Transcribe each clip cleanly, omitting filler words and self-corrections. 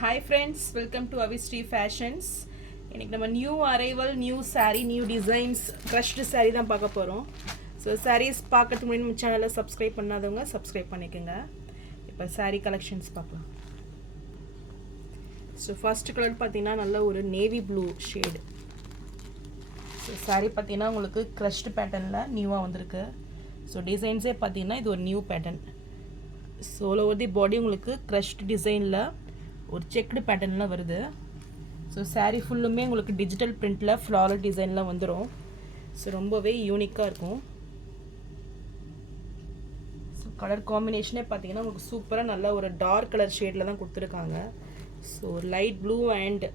Hi friends, welcome to Avistri Fashions. இன்னைக்கு நம்ம new arrival, new saree, new designs, crushed saree தான் பார்க்க போகிறோம். ஸோ sarees பார்க்கறதுக்கு முன்னாடி நம்ம சேனலை சப்ஸ்கிரைப் பண்ணாதவங்க சப்ஸ்கிரைப் பண்ணிக்கோங்க. இப்போ saree கலெக்ஷன்ஸ் பார்க்கலாம். ஸோ ஃபர்ஸ்ட் கலர் பார்த்தீங்கன்னா நல்ல ஒரு navy blue shade. So saree பார்த்தீங்கன்னா உங்களுக்கு க்ரஷ்டு பேட்டர்னில் நியூவாக வந்திருக்கு. ஸோ டிசைன்ஸே பார்த்தீங்கன்னா இது ஒரு new pattern. So over the body உங்களுக்கு க்ரஷ்டு டிசைனில் ஒரு செக்டு பேட்டர்னில் வருது. ஸோ saree ஃபுல்லுமே உங்களுக்கு டிஜிட்டல் பிரிண்டில் ஃப்ளாரல் டிசைனில் வந்துடும். ஸோ ரொம்பவே யூனிக்காக இருக்கும். ஸோ கலர் காம்பினேஷனே பார்த்தீங்கன்னா உங்களுக்கு சூப்பராக நல்ல ஒரு டார்க் கலர் ஷேடில் தான் கொடுத்துருக்காங்க. ஸோ லைட் ப்ளூ அண்ட்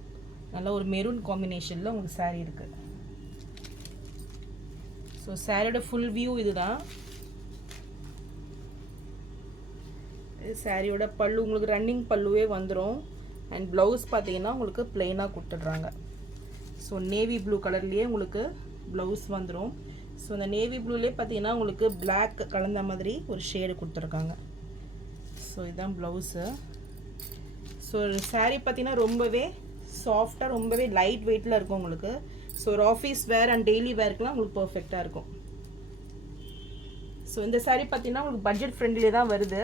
நல்ல ஒரு மெரூன் காம்பினேஷனில் உங்களுக்கு saree இருக்குது. ஸோ சாரியோட ஃபுல் வியூ இதுதான். இது சாரியோட பல்லு உங்களுக்கு ரன்னிங் பல்லுவே வந்துடும். அண்ட் ப்ளவுஸ் பார்த்தீங்கன்னா உங்களுக்கு பிளெயினாக கொடுத்துட்றாங்க. ஸோ நேவி ப்ளூ கலர்லேயே உங்களுக்கு ப்ளவுஸ் வந்துடும். ஸோ இந்த நேவி ப்ளூலேயே பார்த்தீங்கன்னா உங்களுக்கு பிளாக் கலந்த மாதிரி ஒரு ஷேடு கொடுத்துருக்காங்க. ஸோ இதுதான் ப்ளவுஸு. ஸோ சாரீ பார்த்தீங்கன்னா ரொம்பவே சாஃப்டாக ரொம்பவே லைட் வெயிட்டில் இருக்கும் உங்களுக்கு. ஸோ ஒரு ஆஃபீஸ் வேர் அண்ட் டெய்லி வேர்க்கெலாம் உங்களுக்கு பர்ஃபெக்டாக இருக்கும். ஸோ இந்த சாரீ பார்த்தீங்கன்னா உங்களுக்கு பட்ஜெட் ஃப்ரெண்ட்லியே தான் வருது.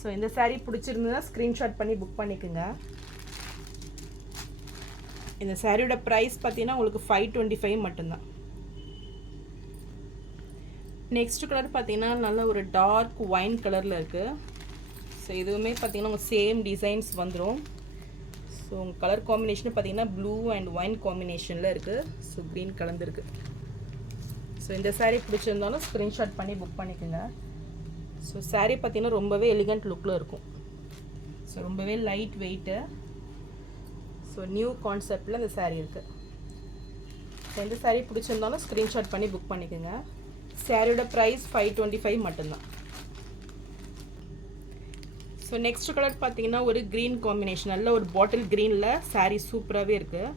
ஸோ இந்த சாரீ பிடிச்சிருந்ததுன்னா ஸ்க்ரீன்ஷாட் பண்ணி புக் பண்ணிக்கோங்க. இந்த சாரியோட ப்ரைஸ் பார்த்தீங்கன்னா உங்களுக்கு 525 மட்டும்தான். நெக்ஸ்ட் கலர் பார்த்தீங்கன்னா நல்ல ஒரு டார்க் ஒயின் கலரில் இருக்குது. ஸோ இதுவுமே பார்த்தீங்கன்னா உங்கள் சேம் டிசைன்ஸ் வந்துடும். ஸோ உங்கள் கலர் காம்பினேஷன் பார்த்தீங்கன்னா ப்ளூ அண்ட் ஒயின் காம்பினேஷனில் இருக்குது. ஸோ க்ரீன் கலந்துருக்கு. ஸோ இந்த சாரீ பிடிச்சிருந்தாலும் ஸ்க்ரீன்ஷாட் பண்ணி புக் பண்ணிக்கோங்க. ஸோ சாரீ பார்த்தீங்கன்னா ரொம்பவே எலிகண்ட் லுக்கில் இருக்கும். ஸோ ரொம்பவே லைட் வெயிட்டு. ஸோ நியூ கான்செப்டில் இந்த சாரீ இருக்குது. ஸோ இந்த சாரீ பிடிச்சிருந்தாலும் ஸ்க்ரீன்ஷாட் பண்ணி புக் பண்ணிக்கோங்க. சாரியோட ப்ரைஸ் 525 மட்டும்தான். ஸோ நெக்ஸ்ட் கலர் பார்த்தீங்கன்னா ஒரு க்ரீன் காம்பினேஷன், நல்ல ஒரு பாட்டில் க்ரீனில் சாரீ சூப்பராகவே இருக்குது.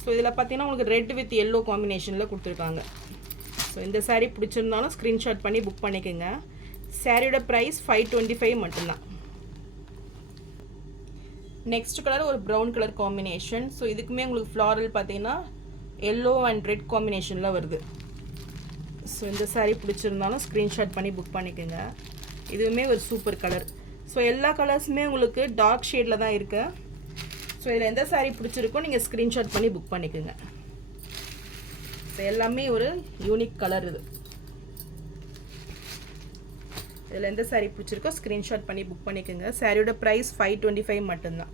ஸோ இதில் பார்த்தீங்கன்னா உங்களுக்கு ரெட் வித் எல்லோ காம்பினேஷனில் கொடுத்துருக்காங்க. ஸோ இந்த சாரீ பிடிச்சிருந்தாலும் ஸ்க்ரீன்ஷாட் பண்ணி புக் பண்ணிக்கோங்க. சாரியோட ப்ரைஸ் 525 மட்டும்தான். நெக்ஸ்ட் கலர் ஒரு ப்ரௌன் கலர் காம்பினேஷன். ஸோ இதுக்குமே உங்களுக்கு ஃப்ளாரல் பார்த்தீங்கன்னா எல்லோ அண்ட் ரெட் காம்பினேஷனில் வருது. ஸோ இந்த சாரீ பிடிச்சிருந்தாலும் ஸ்க்ரீன்ஷாட் பண்ணி புக் பண்ணிக்கோங்க. இதுவுமே ஒரு சூப்பர் கலர். ஸோ எல்லா கலர்ஸுமே உங்களுக்கு டார்க் ஷேடில் தான் இருக்குது. ஸோ இதில் எந்த சாரீ பிடிச்சிருக்கோ நீங்கள் ஸ்க்ரீன்ஷாட் பண்ணி புக் பண்ணிக்கோங்க. ஸோ எல்லாமே ஒரு யூனிக் கலர் இது. இதில் எந்த சாரீ பிடிச்சிருக்கோ ஸ்க்ரீன்ஷாட் பண்ணி புக் பண்ணிக்கோங்க. சாரியோட ப்ரைஸ் 525 மட்டும்தான்.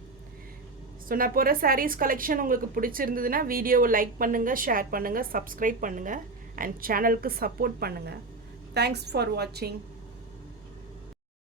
ஸோ நான் போகிற சாரீஸ் கலெக்ஷன் உங்களுக்கு பிடிச்சிருந்ததுன்னா வீடியோவை லைக் பண்ணுங்கள், ஷேர் பண்ணுங்கள், சப்ஸ்கிரைப் பண்ணுங்கள் அண்ட் சேனலுக்கு சப்போர்ட் பண்ணுங்கள். தேங்க்ஸ் ஃபார் வாட்சிங்.